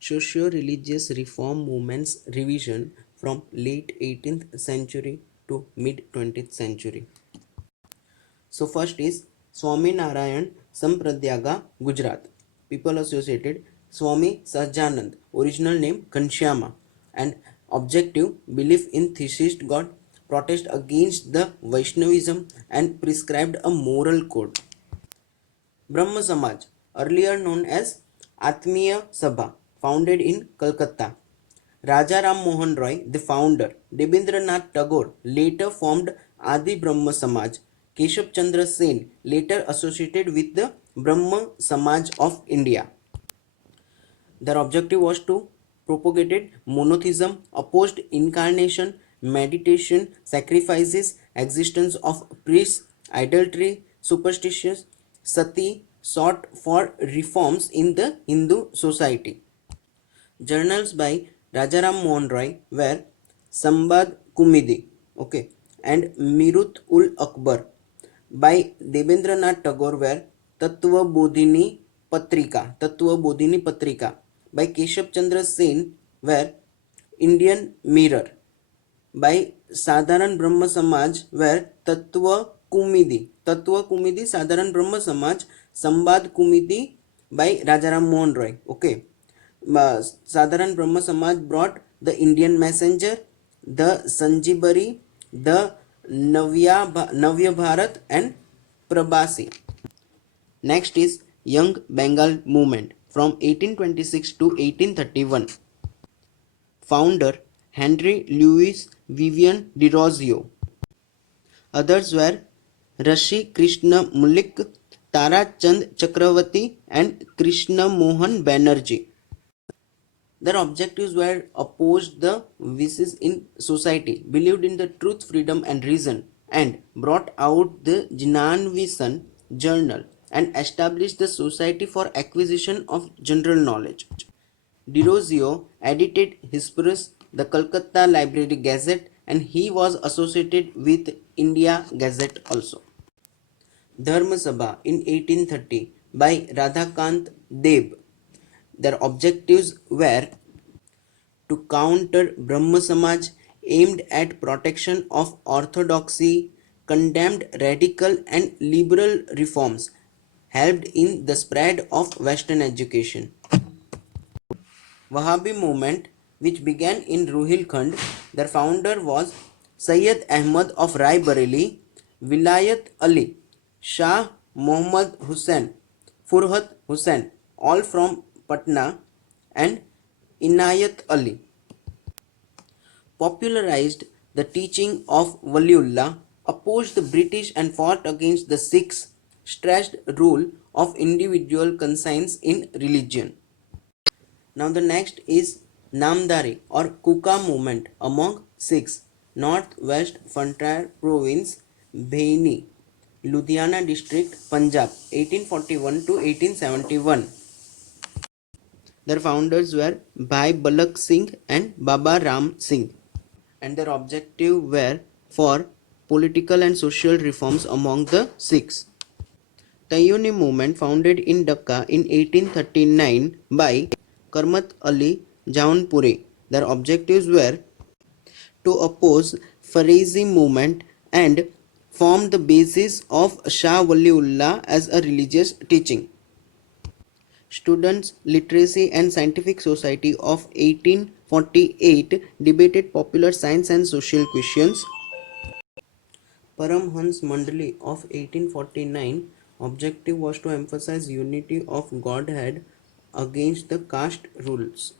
socio-religious reform movements revision from late 18th century to mid 20th century. So first is Swami Narayan Sampradyaga, Gujarat. People associated Swami Sahajanand, original name Kanshyama, and objective belief in theist God, protest against the Vaishnavism and prescribed a moral code. Brahma Samaj, earlier known as Atmiya Sabha, founded in Calcutta. Raja Ram Mohan Roy, the founder, Debendranath Tagore, later formed Adi Brahma Samaj. Keshav Chandra Sen, later associated with the Brahma Samaj of India. Their objective was to propagate monotheism, opposed incarnation, meditation, sacrifices, existence of priests, idolatry, superstitions, sati, sought for reforms in the Hindu society. Journals by Rajaram Mohan Roy were Sambad Kumidi, okay, and Mirut ul Akbar. By Debendranath Tagore were Tattva Bodhini Patrika. By Keshav Chandra Sen were Indian Mirror. By Sadharan Brahma Samaj were Tattva Kumidi Sadharan Brahma Samaj, Sambad Kumidi by Rajaram Mohan Roy, okay. Sadharan Brahma Samaj brought the Indian Messenger, the Sanjibari, the Navya Bharat and Prabhasi. Next is Young Bengal Movement from 1826 to 1831. Founder Henry Louis Vivian de Rosio. Others were Rashi Krishna Mulik, Tara Chand Chakravarti and Krishna Mohan Banerjee. Their objectives were opposed the vices in society, believed in the truth, freedom and reason, and brought out the Jnanvisan journal and established the Society for Acquisition of General Knowledge. De Rosio edited Hesperus, the Calcutta Library Gazette, and he was associated with India Gazette also. Dharma Sabha in 1830 by Radhakant Deb. Their objectives were to counter Brahma Samaj, aimed at protection of orthodoxy, condemned radical and liberal reforms, helped in the spread of Western education. Wahhabi movement, which began in Ruhilkhand, their founder was Sayyid Ahmad of Rai Bareli, Vilayat Ali, Shah Muhammad Hussain, Furhat Hussain, all from Patna, and Inayat Ali. Popularized the teaching of Waliullah, opposed the British and fought against the Sikhs, stressed rule of individual conscience in religion. Now the next is Namdari or Kuka movement among Sikhs, Northwest Frontier Province, Bhaini, Ludhiana district, Punjab, 1841 to 1871. Their founders were Bhai Balak Singh and Baba Ram Singh, and their objective were for political and social reforms among the Sikhs. Tayyuni movement founded in Dhaka in 1839 by Karmat Ali Jaunpuri. Their objectives were to oppose Farisi movement and form the basis of Shah Waliullah as a religious teaching. Students' Literacy and Scientific Society of 1848 debated popular science and social questions. Paramhans Mandali of 1849 objective was to emphasize unity of Godhead against the caste rules.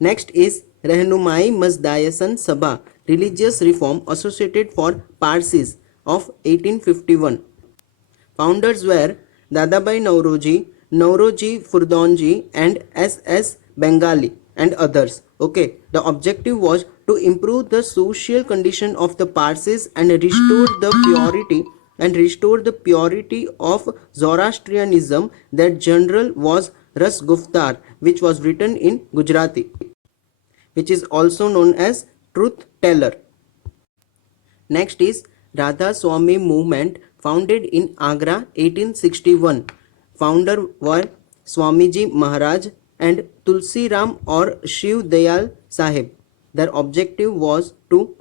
Next is Rehnumai Mazdayasan Sabha, religious reform associated for Parsis of 1851. Founders were Dadabai Nauroji, Nauroji Furdonji and S.S. Bengali and others. Okay, the objective was to improve the social condition of the Parsis and restore the purity of Zoroastrianism. Their general was Ras Guftar, which was written in Gujarati, which is also known as Truth Teller. Next is Radha Swami movement founded in Agra 1861. Founder were Swamiji Maharaj and Tulsi Ram or Shiv Dayal Sahib. Their objective was to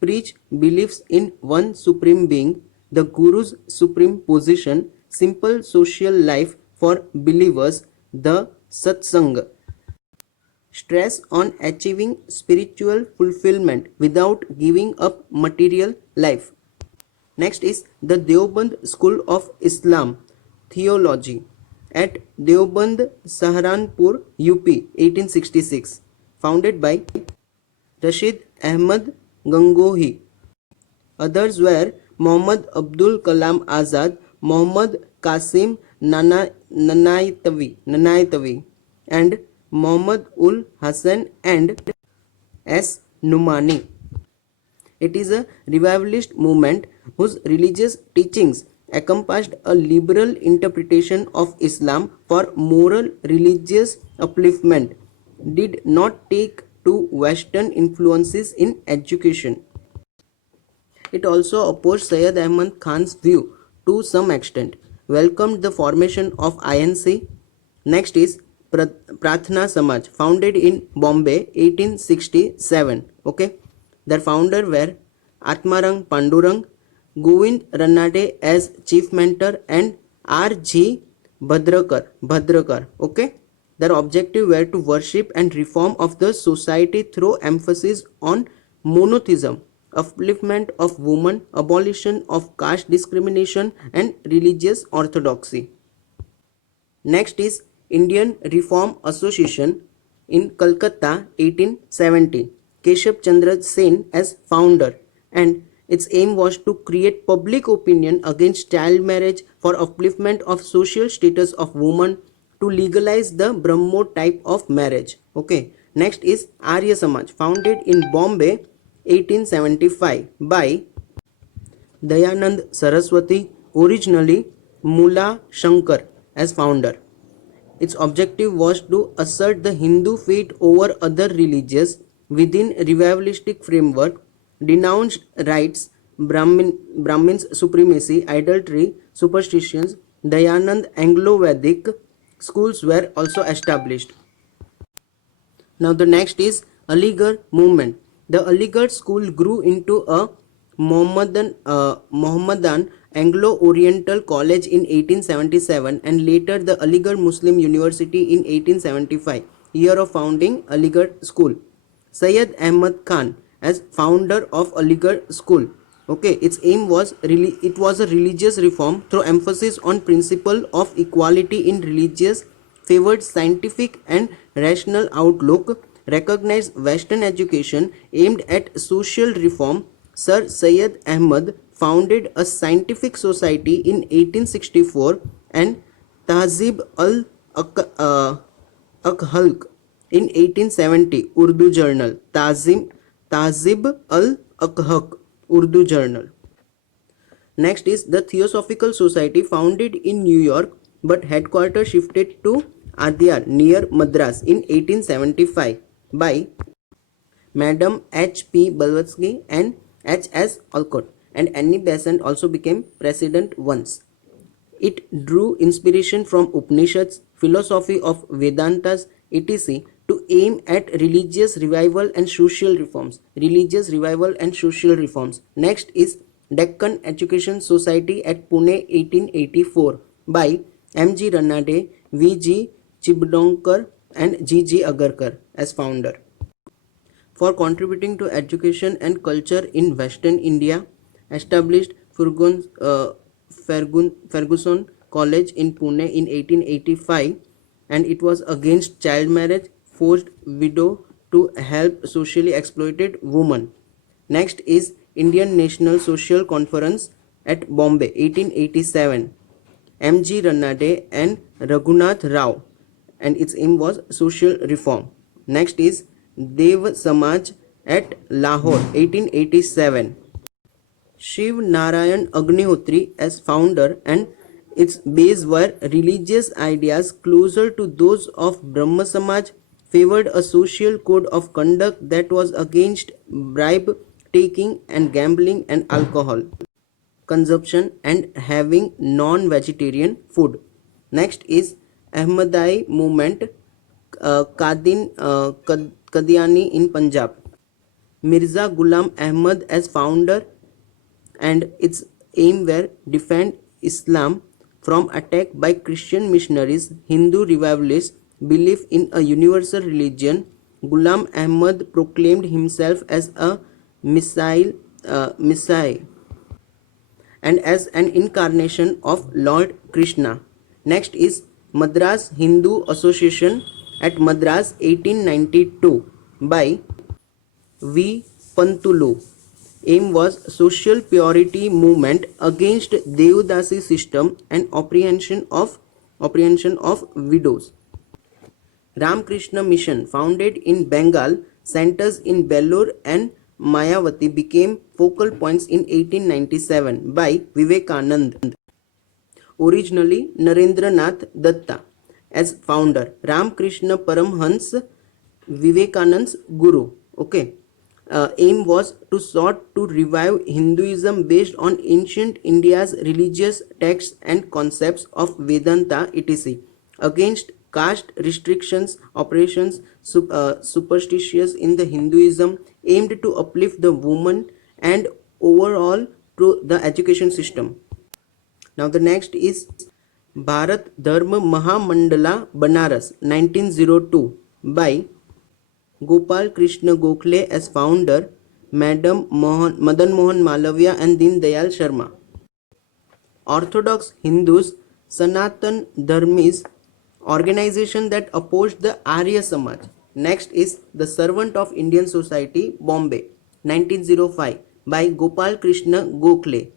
preach beliefs in one supreme being, the Guru's supreme position, simple social life for believers, the satsang. Stress on achieving spiritual fulfillment without giving up material life. Next is the Deoband School of Islam Theology at Deoband, Saharanpur, UP, 1866, founded by Rashid Ahmad Gangohi. Others were Muhammad Abdul Kalam Azad, Muhammad Qasim Nanaytavi, and Muhammad ul Hassan and S. Numani. It is a revivalist movement whose religious teachings encompassed a liberal interpretation of Islam for moral religious upliftment, did not take to Western influences in education. It also opposed Syed Ahmad Khan's view to some extent, welcomed the formation of INC. Next is Prathna Samaj, founded in Bombay 1867. Okay, their founder were Atmarang Pandurang, Govind Ranade as chief mentor, and R.G. Bhadrakar. Okay, their objective were to worship and reform of the society through emphasis on monotheism, upliftment of women, abolition of caste discrimination, and religious orthodoxy. Next is Indian Reform Association in Calcutta 1870. Keshav Chandra Sen as founder, and its aim was to create public opinion against child marriage, for upliftment of social status of women, to legalize the Brahmo type of marriage. Okay. Next is Arya Samaj, founded in Bombay 1875 by Dayanand Saraswati, originally Mula Shankar, as founder. Its objective was to assert the Hindu faith over other religions within revivalistic framework, denounced rites, Brahmins supremacy, idolatry, superstitions. Dayanand Anglo-Vedic schools were also established. Now the next is Aligarh movement. The Aligarh school grew into a Mohammedan Anglo-Oriental College in 1877 and later the Aligarh Muslim University in 1875, year of founding Aligarh School. Syed Ahmad Khan as founder of Aligarh School. Okay, its aim was a religious reform through emphasis on principle of equality in religious, favored scientific and rational outlook, recognized Western education, aimed at social reform. Sir Syed Ahmad founded a scientific society in 1864 and Tahzib al-Akhlaq in 1870, Urdu journal. Tahzib al-Akhlaq, Urdu journal. Next is the Theosophical Society, founded in New York but headquarters shifted to Adyar near Madras in 1875 by Madam H.P. Blavatsky and H.S. Alcott, and Annie Besant also became president once. It drew inspiration from Upanishads, philosophy of Vedantas, etc. to aim at religious revival and social reforms. Next is Deccan Education Society at Pune 1884 by M.G. Ranade, V.G. Chibdonkar and G.G. Agarkar as founder. For contributing to education and culture in Western India, established Ferguson College in Pune in 1885, and it was against child marriage, forced widow to help socially exploited women. Next is Indian National Social Conference at Bombay 1887, M.G. Ranade and Raghunath Rao, and its aim was social reform. Next is Dev Samaj at Lahore 1887, Shiv Narayan Agnihotri as founder, and its base were religious ideas closer to those of Brahma Samaj, favored a social code of conduct that was against bribe taking and gambling and alcohol consumption and having non-vegetarian food. Next is Ahmadai movement Qadiani in Punjab. Mirza Ghulam Ahmad as founder, and its aim were defend Islam from attack by Christian missionaries, Hindu revivalists, belief in a universal religion. Ghulam Ahmad proclaimed himself as a Messiah and as an incarnation of Lord Krishna. Next is Madras Hindu Association at Madras 1892 by V. Pantulu. Aim was social purity movement against Devdasi system and apprehension of widows. Ramakrishna Mission, founded in Bengal, centers in Belur and Mayavati, became focal points in 1897 by Vivekanand. Originally Narendranath Datta as founder, Ramakrishna Paramhans, Vivekanand's guru. Okay. Aim was to sought to revive Hinduism based on ancient India's religious texts and concepts of Vedanta etc. against caste restrictions, operations superstitious in the Hinduism, aimed to uplift the woman and overall through the education system. Now the next is Bharat Dharma Mahamandala Banaras 1902 by Gopal Krishna Gokhale as founder, Madan Mohan Malavya and Deen Dayal Sharma. Orthodox Hindus Sanatan Dharmis, organization that opposed the Arya Samaj. Next is the Servant of Indian Society, Bombay 1905 by Gopal Krishna Gokhale.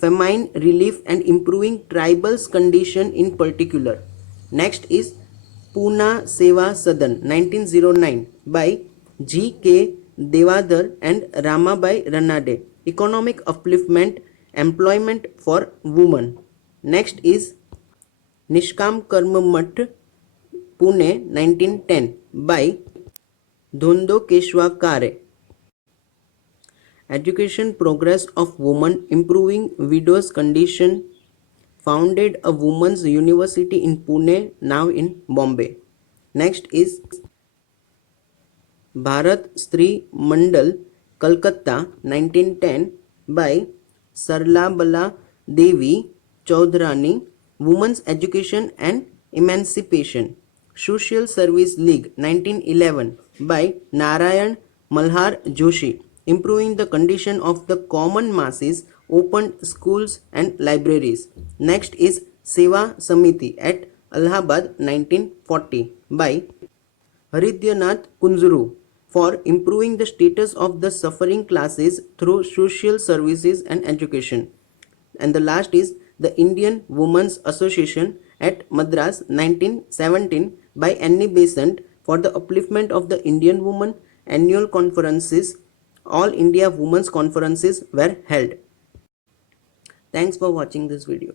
Famine relief and improving tribals condition in particular. Next is Pune Seva Sadan 1909 by G. K. Devadhar and Ramabai Ranade. Economic upliftment, employment for women. Next is Nishkam Karma Math Pune 1910 by Dhondo Keshwa Kare. Education progress of women, improving widows' condition, founded a women's university in Pune, now in Bombay. Next is Bharat Stri Mandal, Calcutta 1910 by Sarlabala Devi Chaudhrani, Women's Education and Emancipation. Social Service League 1911 by Narayan Malhar Joshi, improving the condition of the common masses, opened schools and libraries. Next is Seva Samiti at Allahabad 1940 by Haridyanath Kunzuru for improving the status of the suffering classes through social services and education. And the last is the Indian Women's Association at Madras 1917 by Annie Besant for the upliftment of the Indian women. Annual conferences, all India Women's Conferences were held. Thanks for watching this video.